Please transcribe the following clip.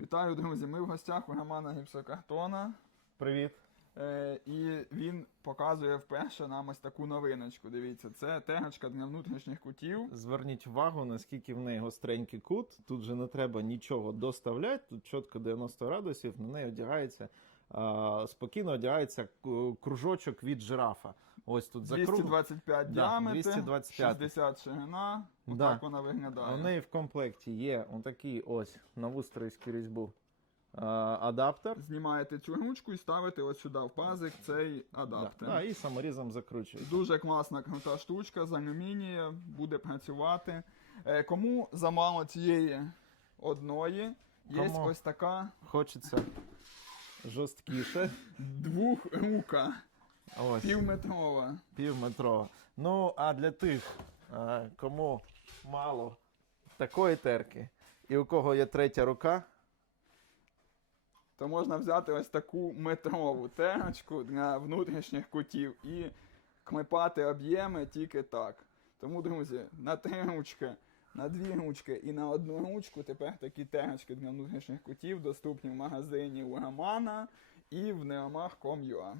Вітаю, друзі! Ми в гостях у Романа Гіпсокартона. Привіт. Е, і він показує вперше нам ось таку новиночку. Дивіться, це тегачка для внутрішніх кутів. Зверніть увагу, наскільки в неї гостренький кут. Тут же не треба нічого доставляти. Тут чітко 90 градусів. На неї одягається а, спокійно одягається кружочок від жирафа. Ось тут за круг. 225 Да, діаметр, 225. 60 ширина. Да. Отак вона виглядає. У неї в комплекті є отакий ось на вустрийську різьбу адаптер. Знімаєте цю ручку і ставите ось сюди в пазик цей адаптер. да, і саморізом закручуєте. Дуже класна крута штучка з алюмінія, буде працювати. Е, кому замало цієї одної, є Кому? ось така Хочеться жорсткіше. двохрука, Ось. півметрова. півметрова. Ну, а для тих, кому мало такої терки, і у кого є третя рука, то можна взяти ось таку метрову терочку для внутрішніх кутів і клепати об'єми тільки так. Тому, друзі, на три ручки, на дві ручки і на одну ручку тепер такі терочки для внутрішніх кутів доступні в магазині у Романа і в neomах.com.ua.